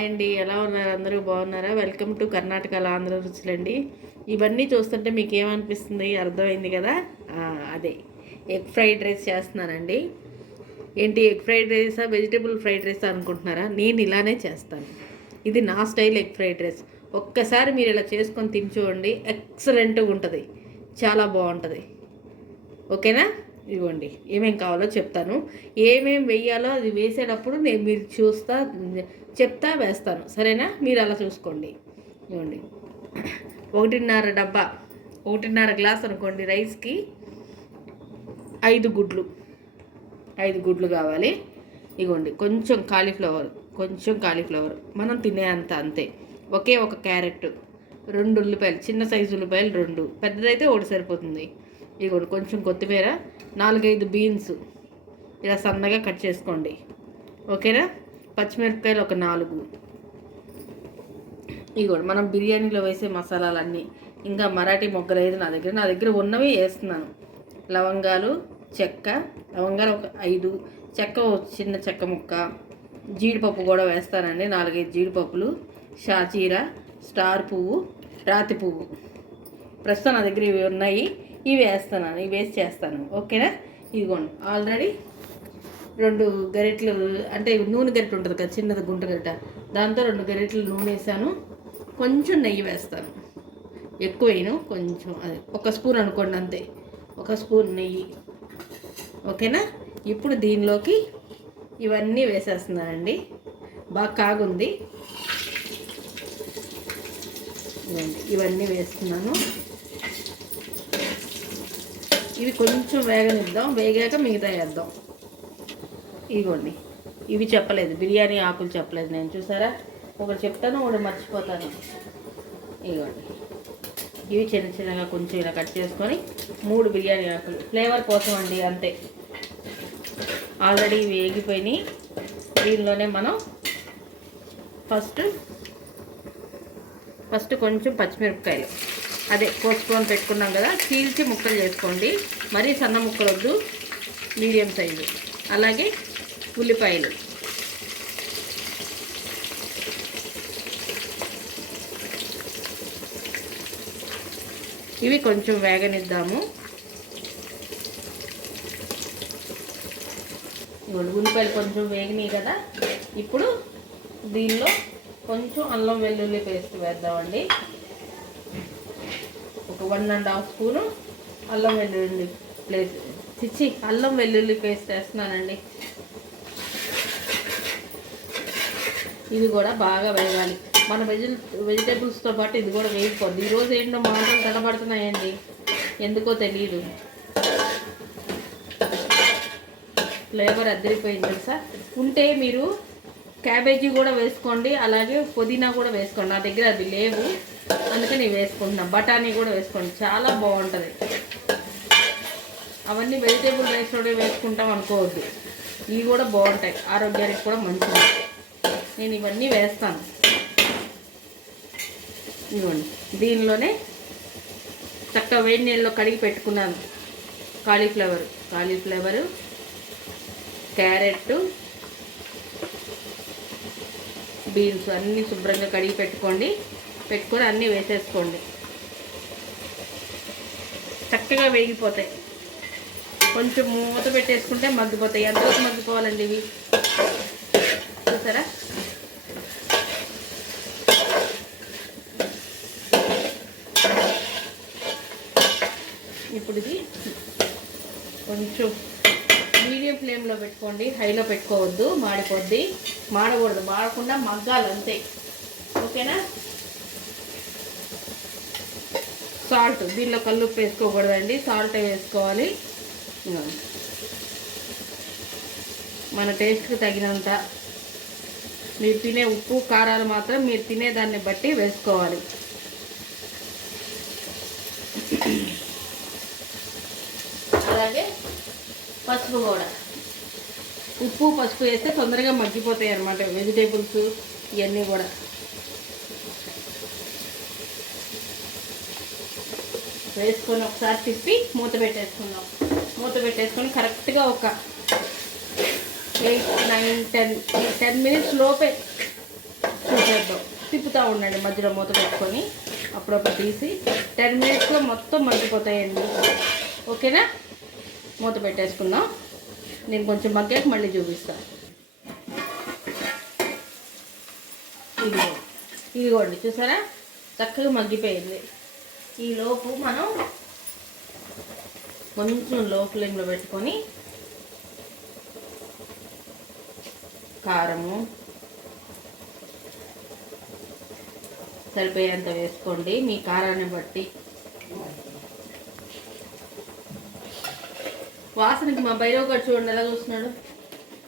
Hi అండి. ఎలా ఉన్నారు? అందరూ బాగున్నారా? వెల్కమ్ టు కర్ణాటక ఆంధ్ర రుచులండి. ఇవన్నీ చూస్తుంటే మీకు ఏమనిపిస్తుంది అర్థమైంది కదా? అదే. ఎగ్ ఫ్రైడ్ రైస్ చేస్తున్నానండి. ఏంటి ఎగ్ ఫ్రైడ్ రైసా వెజిటేబుల్ ఫ్రైడ్ రైస్ అనుకుంటున్నారా? నేను ఇలానే చేస్తాను. ఇది నా స్టైల్ ఎగ్ ఫ్రైడ్ రైస్. ఒక్కసారి మీరు ఇలా చేసుకొని తిని చూడండి ఎక్సలెంట్గా ఉంటుంది. చాలా బాగుంటుంది. ఓకేనా? ఇవ్వండి ఏమేం కావాలో చెప్తాను. ఏమేం వేయాలో అది వేసేటప్పుడు నేను మీరు చూస్తా చెప్తా వేస్తాను. సరేనా? మీరు అలా చూసుకోండి. ఇవ్వండి ఒకటిన్నర డబ్బా ఒకటిన్నర గ్లాస్ అనుకోండి రైస్కి ఐదు గుడ్లు. ఐదు గుడ్లు కావాలి. ఇగోండి కొంచెం కాలీఫ్లవర్ కొంచెం కాలీఫ్లవర్. మనం తినే అంత అంతే. ఒకే ఒక క్యారెట్ రెండు ఉల్లిపాయలు చిన్న సైజు ఉల్లిపాయలు రెండు. పెద్దదైతే ఒకటి సరిపోతుంది. ఇదిగోండి కొంచెం కొత్తిమీర నాలుగైదు బీన్స్ ఇలా సన్నగా కట్ చేసుకోండి. ఓకేనా? పచ్చిమిరపకాయలు ఒక నాలుగు. ఇదిగోండి మనం బిర్యానీలో వేసే మసాలాలన్నీ ఇంకా మరాఠీ మొగ్గలు ఏది నా దగ్గర? నా దగ్గర ఉన్నవి వేస్తున్నాను. లవంగాలు చెక్క లవంగాలు ఒక ఐదు చెక్క చిన్న చెక్క ముక్క జీడిపప్పు కూడా వేస్తానండి నాలుగైదు జీడిపప్పులు షాచీర స్టార్ పువ్వు రాతి పువ్వు. ప్రస్తుతం నా దగ్గర ఇవి ఉన్నాయి. ఇవి వేస్తాను ఇవి వేసి చేస్తాను. ఓకేనా? ఇదిగోండి. ఆల్రెడీ రెండు గరిటెలు అంటే నూనె గరిటె ఉంటుంది కదా చిన్నది గుంట గరిట. దాంతో రెండు గరిటెలు నూనె వేసాను. కొంచెం నెయ్యి వేస్తాను. ఎక్కువ వేయను కొంచెం అదే ఒక స్పూన్ అనుకోండి అంతే. ఒక స్పూన్ నెయ్యి. ఓకేనా? ఇప్పుడు దీనిలోకి ఇవన్నీ వేసేస్తున్నానండి బాగా కాగుంది. ఇవన్నీ వేస్తున్నాను. ఇవి కొంచెం వేగనిద్దాం వేగాక మిగతా వేద్దాం. ఇగోండి. ఇవి చెప్పలేదు. బిర్యానీ ఆకులు చెప్పలేదు. నేను చూసారా? ఒకటి చెప్తాను ఒకటి మర్చిపోతాను. ఇదిగోండి ఇవి చిన్న చిన్నగా కొంచెం ఇలా కట్ చేసుకొని మూడు బిర్యానీ ఆకులు. ఫ్లేవర్ కోసం అండి అంతే. ఆల్రెడీ ఇవి వేగిపోయినాయి. దీనిలోనే మనం ఫస్ట్ ఫస్ట్ కొంచెం పచ్చిమిరపకాయలు. అదే కోసుకొని పెట్టుకున్నాం కదా చీల్చి ముక్కలు చేసుకోండి. మరీ సన్న ముక్కలు వద్దు మీడియం సైజు. అలాగే ఉల్లిపాయలు. ఇవి కొంచెం వేగనిద్దాము. ఉల్లిపాయలు కొంచెం వేగినాయి కదా. ఇప్పుడు దీనిలో కొంచెం అల్లం వెల్లుల్లి పేస్ట్ వేద్దామండి. ఒక వన్ అండ్ హాఫ్ స్పూను అల్లం వెల్లుల్లి ప్లేస్ చిచ్చి అల్లం వెల్లుల్లి పేస్ట్ వేస్తున్నానండి. ఇది కూడా బాగా వేగాలి. మన వెజి వెజిటేబుల్స్తో పాటు ఇది కూడా వేగిపోద్ది ఈరోజు ఏంటో మాటలు తడబడుతున్నాయండి ఎందుకో తెలియదు ఫ్లేవర్ అద్దరిపోయింది సార్ ఉంటే మీరు క్యాబేజీ కూడా వేసుకోండి అలాగే పుదీనా కూడా వేసుకోండి. నా దగ్గర అది లేవు. అందుకని వేసుకుంటున్నాం వేసుకుంటున్నా. బఠానీ కూడా వేసుకోండి. చాలా బాగుంటుంది. అవన్నీ వెజిటేబుల్ రైస్లోనే వేసుకుంటాం అనుకోవద్దు. ఇవి కూడా బాగుంటాయి. ఆరోగ్యానికి కూడా మంచిది నేను ఇవన్నీ వేస్తాను. ఇవ్వండి దీనిలోనే చక్కగా వేడి నీళ్ళలో కడిగి పెట్టుకున్నాను. కాలీఫ్లవర్. కాలీఫ్లవరు క్యారెట్ బీన్స్ అన్నీ శుభ్రంగా కడిగి పెట్టుకోండి. పెట్టుకొని అన్నీ వేసేసుకోండి. చక్కగా వేగిపోతాయి. కొంచెం మూత పెట్టేసుకుంటే మగ్గిపోతాయి. ఎంతవరకు మగ్గిపోవాలండి ఇవి? చూసారా? ఇప్పుడు ఇది కొంచెం మీడియం ఫ్లేమ్లో పెట్టుకోండి. హైలో పెట్టుకోవద్దు. మాడిపోద్ది. మాడకూడదు. మాడకుండా మగ్గాలి అంతే ఓకేనా? సాల్ట్ దీనిలో కల్లుప్పు వేసుకోకూడదండి. సాల్ట్ వేసుకోవాలి. మన టేస్ట్కి తగినంత మీరు తినే ఉప్పు కారాలు మాత్రం మీరు తినేదాన్ని బట్టి వేసుకోవాలి. అలాగే పసుపు కూడా. ఉప్పు పసుపు వేస్తే తొందరగా మగ్గిపోతాయి అన్నమాట వెజిటేబుల్స్ ఇవన్నీ కూడా. వేసుకొని ఒకసారి తిప్పి మూత పెట్టేసుకుందాం. మూత పెట్టేసుకొని కరెక్ట్గా ఒక eight nine ten ten minutes లోపే చూసేద్దాం. తిప్పుతూ ఉండండి మధ్యలో మూత పెట్టుకొని. అప్పుడప్పుడు తీసి టెన్ మినిట్స్లో మొత్తం మగ్గిపోతాయండి ఓకేనా? మూత పెట్టేసుకుందాం. నేను కొంచెం మగ్గాక మళ్ళీ చూపిస్తాను ఇదిగో ఇదిగోండి చూసారా? చక్కగా మగ్గిపోయింది. ఈ లోపు మనం కొంచెం లో ఫ్లేమ్లో పెట్టుకొని కారము సరిపోయేంత వేసుకోండి. మీ కారాన్ని బట్టి. వాసనకి మా బైరవ్ గారు చూడండి ఎలా చూస్తున్నాడు?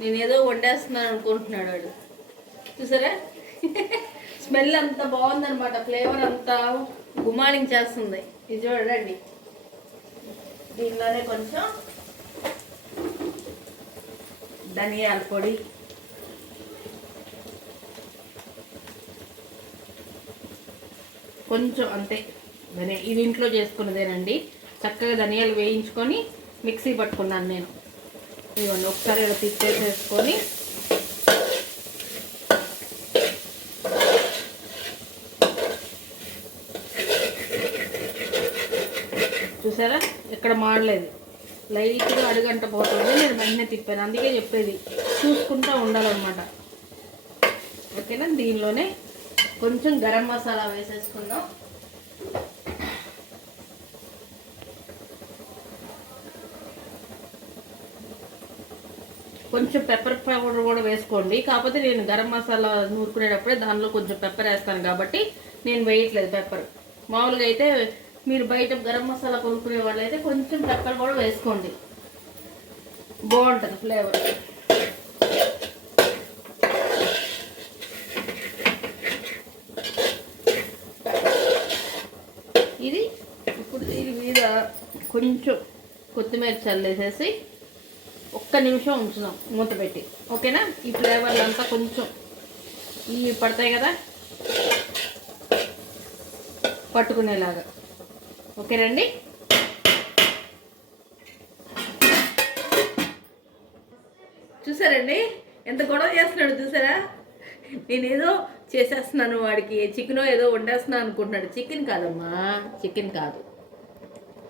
నేను ఏదో వండేస్తున్నాను అనుకుంటున్నాడు వాడు. చూసారా? స్మెల్ అంతా బాగుందనమాట ఫ్లేవర్ అంతా. గుమాలించేస్తుంది ఇది చూడండి. దీనిలోనే కొంచెం ధనియాల పొడి. కొంచెం అంతే. ధనియా ఇది ఇంట్లో చేసుకున్నదేనండి. చక్కగా ధనియాలు వేయించుకొని మిక్సీ పట్టుకున్నాను నేను. ఇవన్నీ ఒకసారి ఇలా తీసేసుకొని ఇక్కడ ఎక్కడ మాడలేదు లైట్గా అడుగంట పోతుంది. నేను వెంటనే తిప్పాను. అందుకే చెప్పేది. చూసుకుంటూ ఉండాలన్నమాట. ఓకేనా? దీనిలోనే కొంచెం గరం మసాలా వేసేసుకుందాం. కొంచెం పెప్పర్ పౌడర్ కూడా వేసుకోండి. కాకపోతే నేను గరం మసాలా నూరుకునేటప్పుడే దానిలో కొంచెం పెప్పర్ వేస్తాను కాబట్టి నేను వేయట్లేదు పెప్పర్. మామూలుగా అయితే మీరు బయట గరం మసాలా కొనుక్కునే వాళ్ళైతే కొంచెం పెప్పర్ కూడా వేసుకోండి. బాగుంటుంది ఫ్లేవర్. ఇది ఇప్పుడు దీని మీద కొంచెం కొత్తిమీర చల్లేసేసి ఒక్క నిమిషం ఉంచుదాం మూత పెట్టి. ఓకేనా? ఈ ఫ్లేవర్లు అంతా కొంచెం ఇవి పడతాయి కదా? పట్టుకునేలాగా. ఓకేనండి? చూసారండి? ఎంత గొడవ చేస్తున్నాడు చూసారా? నేనేదో చేసేస్తున్నాను వాడికి చికెన్ ఏదో వండేస్తున్నాను అనుకుంటున్నాడు. చికెన్ కాదమ్మా చికెన్ కాదు.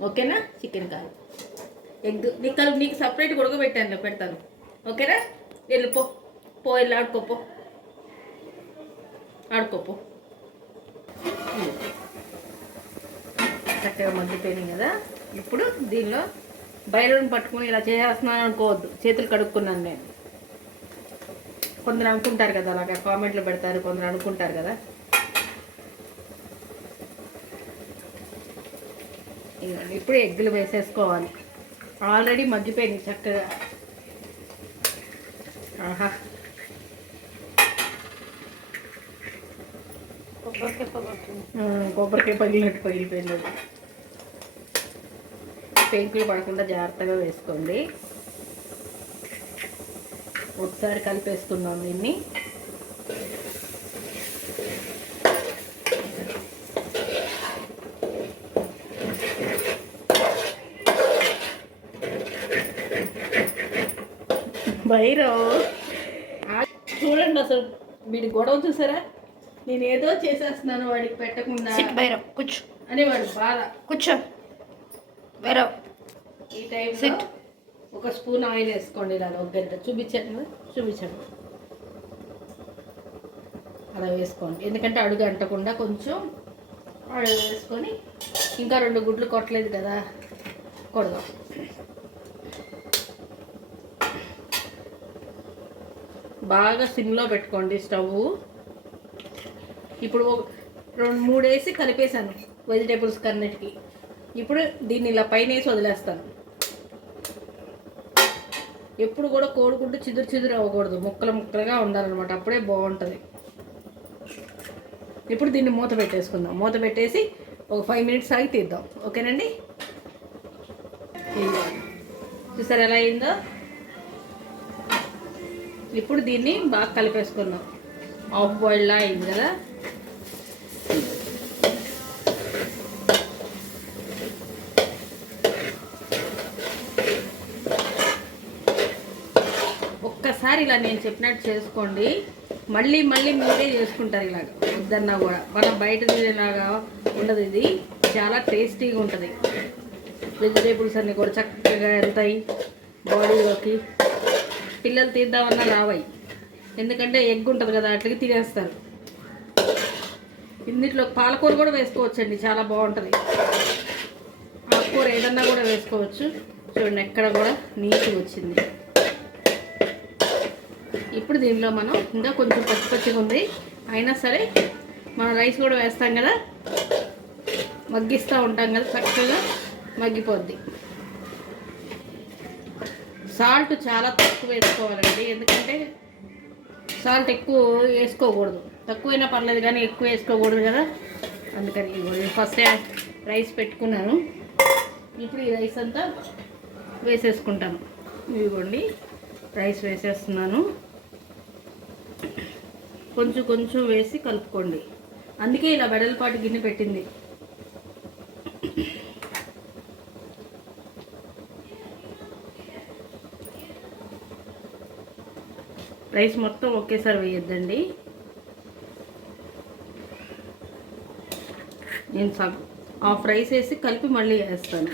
ఓకేనా? చికెన్ కాదు. ఎగ్ నీకు కల్- నీకు సపరేట్ ఉడకబెట్టాను పెడతాను. ఓకేనా? వెళ్ళిపో పో. వెళ్ళి ఆడుకోపో ఆడుకోపో చక్కగా మగ్గిపోయినాయి కదా ఇప్పుడు దీనిలో బయలుని పట్టుకొని ఇలా చేసేస్తున్నాను అనుకోవద్దు. చేతులు కడుక్కున్నాను నేను. కొందరు అనుకుంటారు కదా అలాగా కామెంట్లు పెడతారు కొందరు అనుకుంటారు కదా. ఇప్పుడు ఎగ్గులు వేసేసుకోవాలి. ఆల్రెడీ మగ్గిపోయింది చక్కగా. ఆహా. కొబ్బరికాయ పగిలినట్టు పగిలిపోయింది. పెంకులు పడకుండా జాగ్రత్తగా వేసుకోండి. ఒకసారి కలిపేసుకుందాం దీన్ని. భైరవ్ ఆ- చూడండి అసలు వీడి గొడవ చూసారా? నేను ఏదో చేసేస్తున్నాను వాడికి పెట్టకుండా భైరవ్ కూర్చో. అని వాడు బాధ. కూర్చో. భైరవ్. ఈ టైంలో. ఒక స్పూన్ ఆయిల్ వేసుకోండి ఇలా ఒక గంట చూపించండి? చూపించండి. అలా వేసుకోండి. ఎందుకంటే అడుగు అంటకుండా కొంచెం ఆయిల్ వేసుకొని ఇంకా రెండు గుడ్లు కొట్టలేదు కదా కొడదాం. బాగా సిమ్లో పెట్టుకోండి స్టవ్. ఇప్పుడు రెండు మూడు వేసి కలిపేశాను వెజిటేబుల్స్ కన్నిటికి. ఇప్పుడు దీన్ని ఇలా పైన వేసి వదిలేస్తాను. ఎప్పుడు కూడా కోడిగుడ్డు చిదురు చిదురు అవ్వకూడదు. ముక్కలు ముక్కలుగా ఉండాలన్నమాట. అప్పుడే బాగుంటుంది. ఇప్పుడు దీన్ని మూత పెట్టేసుకుందాం. మూత పెట్టేసి ఒక ఫైవ్ మినిట్స్ ఆగి తీద్దాం. ఓకేనండి? చూసారు ఎలా అయిందో? ఇప్పుడు దీన్ని బాగా కలిపేసుకుందాం. హాఫ్ బాయిల్లా అయింది కదా ఒక్కసారి ఒక్కసారి ఇలా నేను చెప్పినట్టు చేసుకోండి. మళ్ళీ మళ్ళీ మీరే చేసుకుంటారు ఇలాగ. వద్దన్నా కూడా. మన బయట తినేలాగా ఉండదు ఇది. చాలా టేస్టీగా ఉంటుంది. వెజిటేబుల్స్ అన్నీ కూడా చక్కగా వెళ్తాయి బాడీలోకి. పిల్లలు తీద్దామన్నా రావాయి ఎందుకంటే ఎగ్ ఉంటుంది కదా అట్లకి తినేస్తారు. ఇందులో పాలకూర కూడా వేసుకోవచ్చండి. చాలా బాగుంటుంది. ఆకుకూర ఏదన్నా కూడా వేసుకోవచ్చు. చూడండి ఎక్కడ కూడా నీట్గా వచ్చింది. ఇప్పుడు దీనిలో మనం ఇంకా కొంచెం పచ్చి పచ్చిగా ఉంది. అయినా సరే మనం రైస్ కూడా వేస్తాం కదా? మగ్గిస్తూ ఉంటాం కదా? చక్కగా మగ్గిపోద్ది. సాల్ట్ చాలా తక్కువ వేసుకోవాలండి. ఎందుకంటే సాల్ట్ ఎక్కువ వేసుకోకూడదు. తక్కువైనా పర్లేదు కానీ ఎక్కువ వేసుకోకూడదు కదా? అందుకని ఫస్ట్ రైస్ పెట్టుకున్నాను. ఇప్పుడు ఈ రైస్ అంతా వేసేసుకుంటాను. ఇదిగోండి రైస్ వేసేస్తున్నాను. కొంచెం కొంచెం వేసి కలుపుకోండి. అందుకే ఇలా వెడల్పాటి గిన్నె పెట్టింది. రైస్ మొత్తం ఒకేసారి వేయొద్దండి. నేను సగం హాఫ్ రైస్ వేసి కలిపి మళ్ళీ వేస్తాను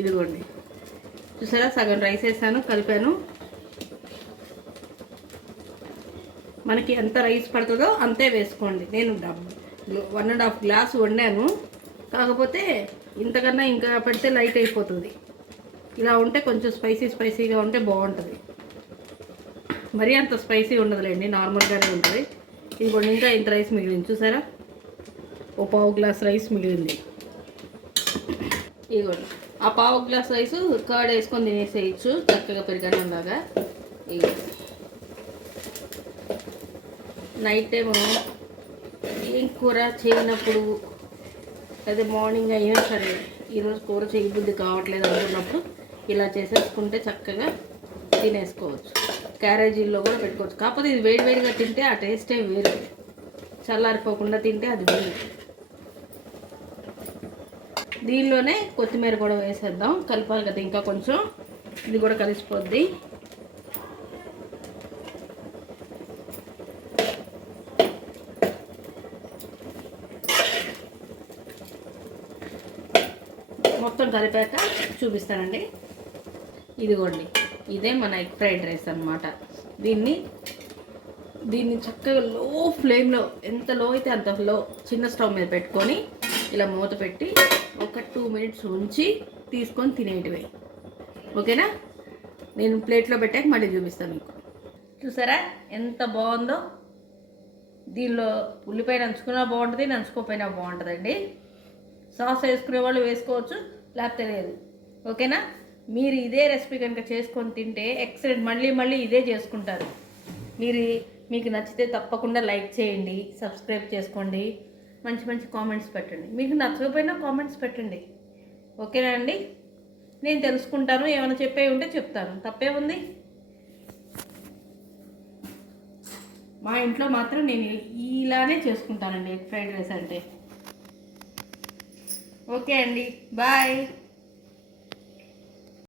ఇదిగోండి చూసారా సగం రైస్ వేసాను కలిపాను. మనకి ఎంత రైస్ పడుతుందో అంతే వేసుకోండి. నేను డబ్ వన్ అండ్ హాఫ్ గ్లాస్ వండాను. కాకపోతే ఇంతకన్నా ఇంకా పెడితే లైట్ అయిపోతుంది. ఇలా ఉంటే కొంచెం స్పైసీ స్పైసీగా ఉంటే బాగుంటుంది. మరీ అంత స్పైసీ ఉండదులేండి నార్మల్గానే ఉంటుంది. ఇది ఇంకా ఇంత రైస్ మిగిలింది. చూసారా? ఓ పావు గ్లాస్ రైస్ మిగిలింది. ఇదిగోండి. ఆ పావు గ్లాస్ రైస్ కర్డ్ వేసుకొని తినేసేయచ్చు చక్కగా పెరిగన్నంలాగా ఇగో నైట్ టైము ఏం కూర చేయనప్పుడు అదే మార్నింగ్ అయినా సరే ఈరోజు కూర చేయబుద్ధి కావట్లేదు అనుకున్నప్పుడు ఇలా చేసేసుకుంటే చక్కగా తినేసుకోవచ్చు. క్యారేజీల్లో కూడా పెట్టుకోవచ్చు. కాకపోతే ఇది వేడివేడిగా తింటే ఆ టేస్టే వేరు. చల్లారిపోకుండా తింటే అది వేరు. దీనిలోనే కొత్తిమీర కూడా వేసేద్దాం. కలపాలి కదా ఇంకా కొంచెం. ఇది కూడా కలిసిపోద్ది. మొత్తం కలిపాక చూపిస్తానండి. ఇదిగోండి. ఇదే మన ఎగ్ ఫ్రైడ్ రైస్ అన్నమాట. దీన్ని దీన్ని చక్కగా లో ఫ్లేమ్లో ఎంత లో అయితే అంత లో చిన్న స్టవ్ మీద పెట్టుకొని ఇలా మూత పెట్టి ఒక టూ మినిట్స్ ఉంచి తీసుకొని తినేటివి. ఓకేనా? నేను ప్లేట్లో పెట్టాక మళ్ళీ చూపిస్తాను మీకు. చూసారా? ఎంత బాగుందో? దీనిలో ఉల్లిపాయ నంచుకున్నా బాగుంటుంది నంచుకోపోయినా బాగుంటుందండి. సాస్ వేసుకునే వాళ్ళు వేసుకోవచ్చు లేకపోతే లేదు. ఓకేనా? మీరు ఇదే రెసిపీ కనుక చేసుకొని తింటే ఎక్సలెంట్. మళ్ళీ మళ్ళీ ఇదే చేసుకుంటారు. మీరు మీకు నచ్చితే తప్పకుండా లైక్ చేయండి సబ్స్క్రైబ్ చేసుకోండి. మంచి మంచి కామెంట్స్ పెట్టండి. మీకు నచ్చకపోయినా కామెంట్స్ పెట్టండి. ఓకేనా అండి? నేను తెలుసుకుంటాను. ఏమైనా చెప్పే ఉంటే చెప్తాను. తప్పే ఉంది? మా ఇంట్లో మాత్రం నేను ఇలానే చేసుకుంటానండి. ఎగ్ ఫ్రైడ్ రైస్ అంటే. ఓకే అండి. బాయ్